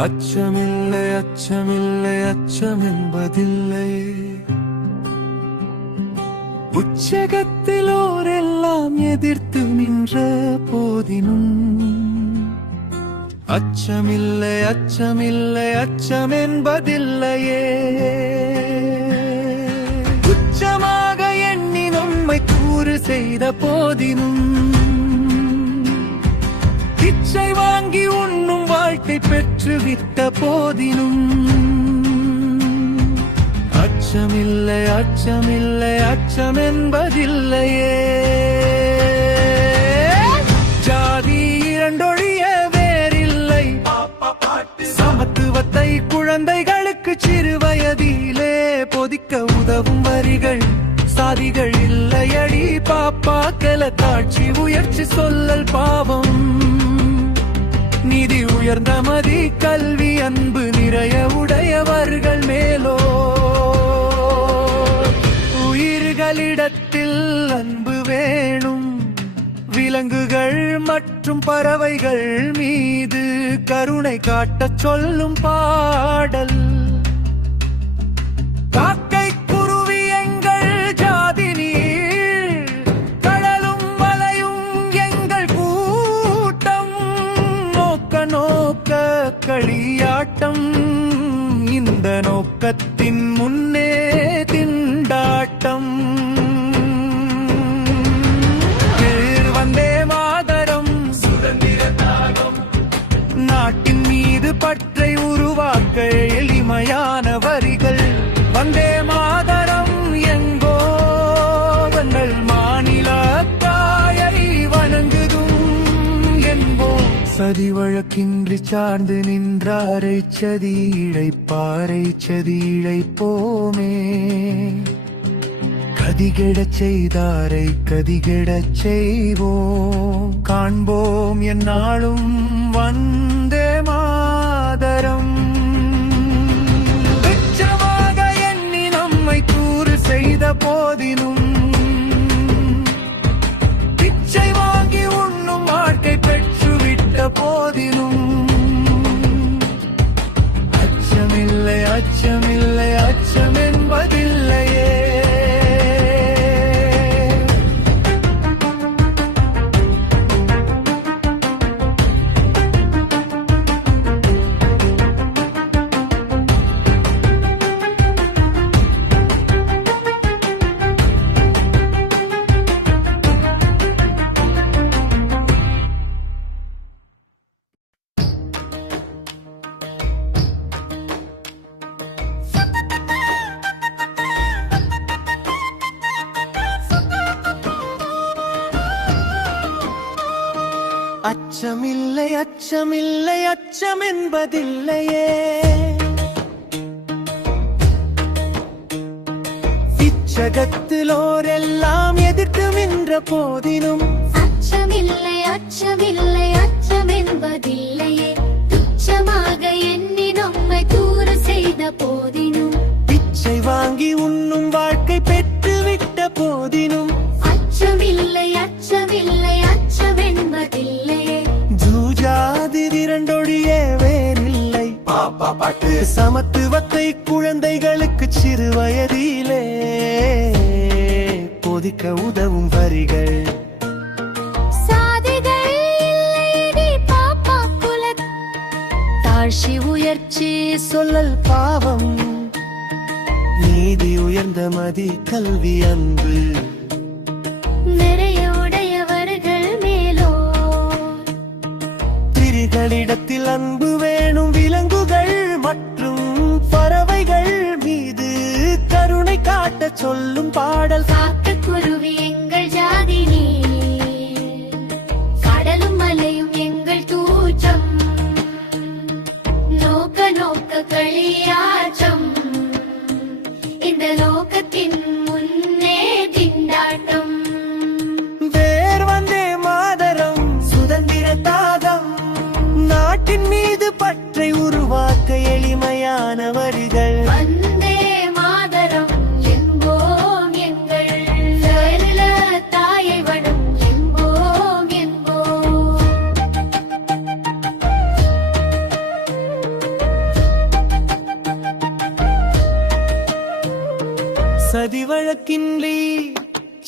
அச்சமில்லை அச்சமில்லை அச்சம் என்பதில்லையே. உச்சகத்திலோரெல்லாம் எதிர்த்து நின்ற போதினும் அச்சமில்லை அச்சமில்லை அச்சம் என்பதில்லையே. உச்சமாக எண்ணி நம்மை கூறு செய்த போதினும் பிச்சை வாங்கி உண்ணும் வாழ்க்கை பெற்றுவிட்ட போதினும் அச்சமில்லை அச்சமில்லை அச்சம் என்பதில்லையே. ஜாதி இரண்டொழிய வேறில்லை, சமத்துவத்தை குழந்தைகளுக்கு சிறு வயதிலே பொதிக்க உதவும் வரிகள் சாதிகள் இல்லையடி பாப்பா. கல தாட்சி உயர்ச்சி சொல்லல் பாவம், நீதி உயர்ந்த மதி கல்வி அன்பு நிறைய உடையவர்கள் மேலோ. உயிர்களிடத்தில் அன்பு வேணும், விலங்குகள் மற்றும் பறவைகள் மீது கருணை காட்டச் சொல்லும் பாடல். காக்கை குருவி எங்கள் ஜாதி நீர், கடலும் மலையும் எங்கள் கூட்டம். நோக்க நோக்க களியாட்டம், இந்த நோக்கத்தின் முன்னே திண்டாட்டம். வந்தே மாதரம் சுதந்திர தாகம், நாட்டின் மீது பற்றை உருவாக்க எளிமையான வரிகள். வந்தே மாதரம் எங்கோ எங்கள் மாநில தாயை வணங்குதும் என்போம். சதி வழக்கின்றி சார்ந்து நின்றாரை சதி இழைப்பாரை சதி இழைப்போமே. கதிகெடச் செய்தாரை கதிகெடச் செய்வோம், காண்போம் எந்நாளும் வந்தே மாதரம். உச்சமாக எண்ணி நம்மை கூறு செய்த போதினும் பிச்சை வாங்கி உண்ணும் வாழ்க்கை பெற்றுவிட்ட போதினும் அச்சமில்லை அச்சமில்லை அச்சம் என்பதில்லையே. அச்சமில்லை அச்சமில்லை அச்சம் என்பதில்லையே. இச்சகத்திலோரெல்லாம் எதிர்த்து நின்ற போதினும் அச்சமில்லை அச்சமில்லை அச்சம் என்பதில்லையே. துச்சமாக எண்ணி நம்மை தூர செய்த போதினும் பிச்சை வாங்கி உண்ணும் வாழ்க்கை பெற்றுவிட்ட போதினும் அச்சமில்லை அச்சமில்லை அச்சம் என்பதில்லையே. ஜூஜாதி இரண்டொழியே வேறில்லை, பாப்பா பாட்டு சமத்துவத்தை குழந்தைகளுக்கு சிறு வயதிலே பொதிக்க உதவும் வரிகள். சாதிகள் இல்லையடி பாப்பா குல தாழ்ச்சி உயர்ச்சி சொல்லல் பாவம், நீதி உயர்ந்த மதி கல்வி அன்பு நிறைய உடையவர்கள் மேலோ. திரிகளிடத்தில் அன்பு வேணும், விலங்குகள் மற்றும் பறவைகள் மீது கருணை காட்ட சொல்லும் பாடல். காக்க குருவி எங்கள் ஜாதி நீர், கடலும் மலையும் எங்கள் தூற்றம். நோக்க நோக்க களியாட்டம், இந்த லோகத்தின் முன்னே திண்ட விளக்கின்றி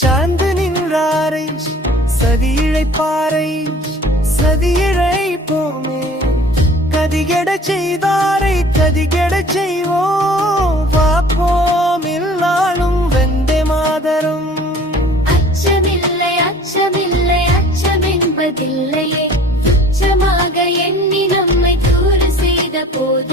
சார்ந்து நின்றாரை சதியிழைப்பாரை சதியிழைப்போமே கதிகெடச் செய்தாரை கதிகெடச் செய்வோம் வாப்போம் இல்லாலும் வெந்தே மாதரும் அச்சமில்லை அச்சமில்லை அச்சமென்பதில்லையே துச்சமாக எண்ணி நம்மை தூர செய்த போது